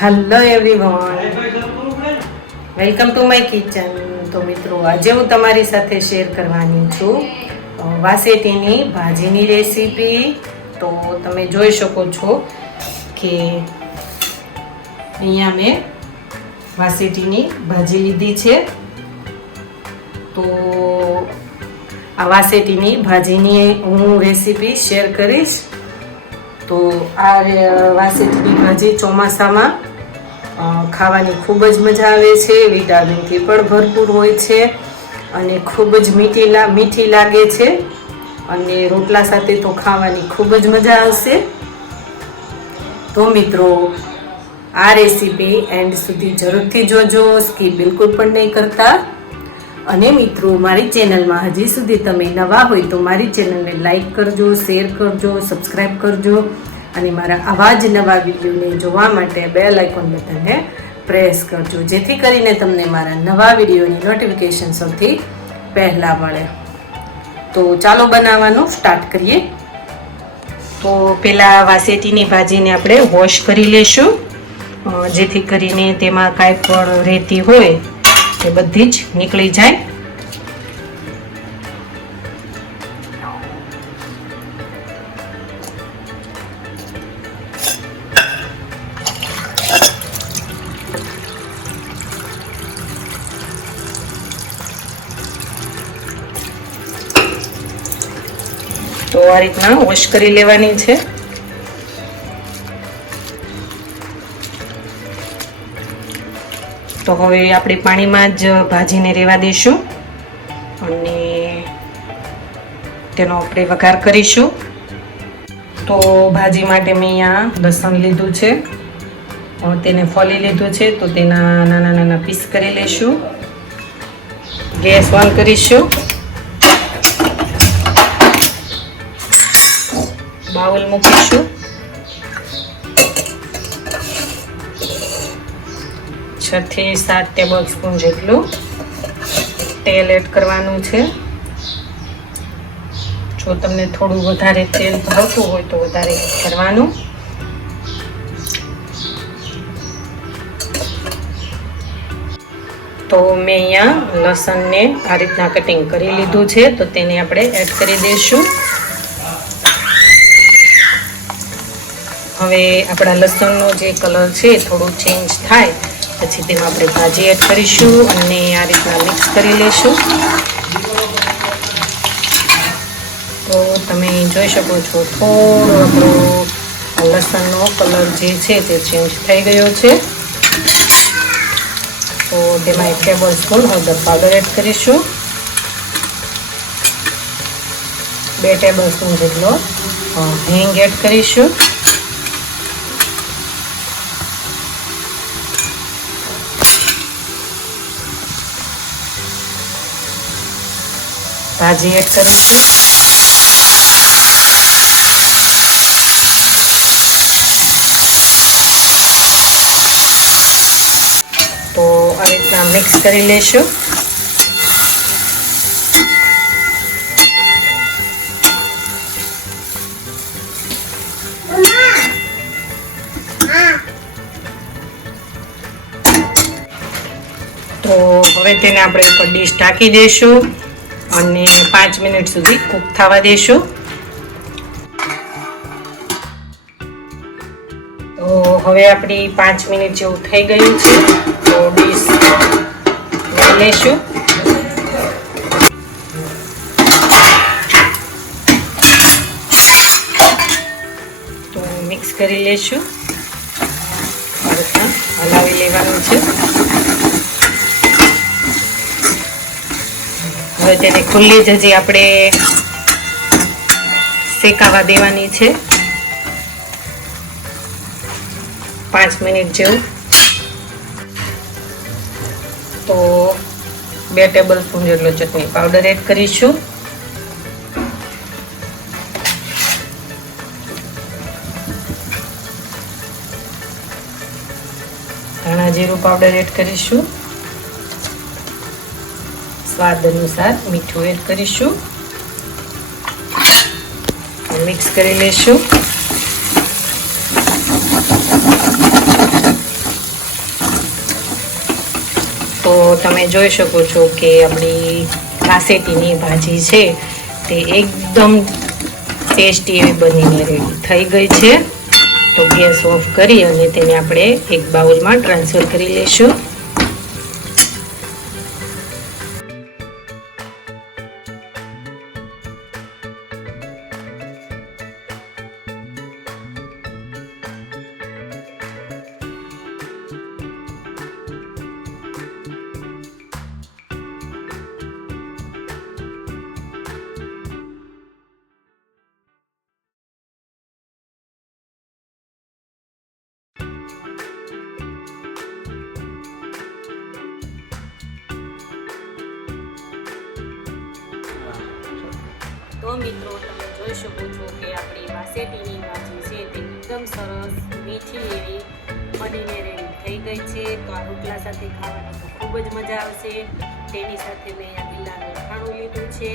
Hello everyone, welcome to my kitchen. તો મિત્રો, આજે હું તમારી સાથે શેર કરવાની છું વાસેટીની ભાજીની રેસીપી. તો તમે જોઈ શકો છો કે અહીંયા મેં વાસેટીની ભાજી લીધી છે. તો આ વાસેટીની ભાજીની હું રેસીપી શેર કરીશ. તો આ વાસેટીની ભાજી ચોમાસામાં ખાવાની ખૂબ જ મજા આવે છે. વિટામિનથી પણ ભરપૂર હોય છે અને ખૂબ જ મીઠી લાગે છે અને રોટલા સાથે તો ખાવાની ખૂબ જ મજા આવશે. તો મિત્રો, આ રેસીપી એન્ડ સુધી જરૂરથી જોજો, સ્કીપ બિલકુલ પણ નહીં કરતા. અને મિત્રો, મારી ચેનલમાં હજી સુધી તમે નવા હોય તો મારી ચેનલને લાઈક કરજો, શેર કરજો, સબસ્ક્રાઈબ કરજો અને મારા આવા જ નવા વિડીયોને જોવા માટે બેલ આઇકોન બટનને પ્રેસ કરજો, જેથી કરીને તમને મારા નવા વિડીયોની નોટિફિકેશન સૌથી પહેલાં મળે. તો ચાલો બનાવવાનું સ્ટાર્ટ કરીએ. તો પહેલાં વાસેટીની ભાજીને આપણે વોશ કરી લેશું, જેથી કરીને તેમાં કાંઈ પણ રહેતી હોય એ બધી જ નીકળી જાય. તો આ રીતના વોશ કરી લેવાની છે. તો હવે આપણે પાણીમાં જ ભાજીને રહેવા દઈશું અને તેનો આપણે વઘાર કરીશું. તો ભાજી માટે મેં અહીંયા લસણ લીધું છે, તેને ફોલી લીધું છે. તો તેના નાના નાના પીસ કરી લઈશું. ગેસ ઓન કરીશું. બાઉલ મૂકીશું. 6 થી 7 ટેબલ સ્પૂન જેટલું તેલ એડ કરવાનું છે. જો તમને થોડું વધારે તેલ ભાવતું હોય તો વધારે કરવાનું. તો મેં અહીંયા લસણને આ રીતના કટિંગ કરી લીધું છે, તો તેને આપણે એડ કરી દઈશું. હવે આપણા લસણનો જે કલર છે થોડો ચેન્જ થાય પછી તેમાં આપણે ભાજી એડ કરીશું અને આ રીતના મિક્સ કરી લઈશું. તો તમે જોઈ શકો છો થોડો આપણો લસણનો કલર જે છે તે ચેન્જ થઈ ગયો છે. તો તેમાં 1 ટેબલ સ્પૂન હળદર પાવડર એડ કરીશું. 2 ટેબલ સ્પૂન જેટલો હિંગ એડ કરીશું. ભાજી એડ કરીશું. તો આ રીતના મિક્સ કરી લેશું. તો હવે તેને આપણે ઉપર ડીશ ઢાંકી દઈશું અને 5 મિનિટ સુધી કૂક થવા દેશું. તો હવે આપણી 5 મિનિટ જેવું થઈ ગયું છે. તો ડીશ લઈ લઈશું. તો મિક્સ કરી લઈશું. આ રીતના હલાવી લેવાનું છે. હવે તેને ખુલ્લી જ હજી આપણે શેકાવા દેવાની છે 5 મિનિટ જેવું. તો 2 ટેબલ સ્પૂન જેટલો ચટણી પાવડર એડ કરીશું. ધાણા જીરું પાવડર એડ કરીશું. સ્વાદ અનુસાર મીઠું એડ કરીશું. મિક્સ કરી લેશું. તો તમે જોઈ શકો છો કે આપણી વાસેટીની ભાજી છે તે એકદમ ટેસ્ટી એવી બનીને રેડી થઈ ગઈ છે. તો ગેસ ઓફ કરી અને તેને આપણે એક બાઉલમાં ટ્રાન્સફર કરી લઈશું. તો મિત્રો તમે જોઈ શકો છો કે આપણી વાસેટીની ભાજી છે તે એકદમ સરસ મીઠી એવી બનીને રેડી થઈ ગઈ છે. તો આ રોટલા સાથે ખાવાની તો ખૂબ જ મજા આવશે. તેની સાથે મેં અહીંયા લીલા અથાણું લીધું છે,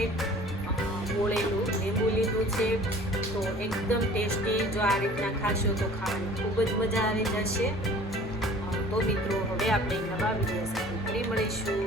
ગોળેલું લીંબુ લીધું છે. તો એકદમ ટેસ્ટી. જો આ રીતના ખાશો તો ખાવાની ખૂબ જ મજા આવી જશે. તો મિત્રો હવે આપણે નવા વિડીયો સાથે ફરી મળીશું.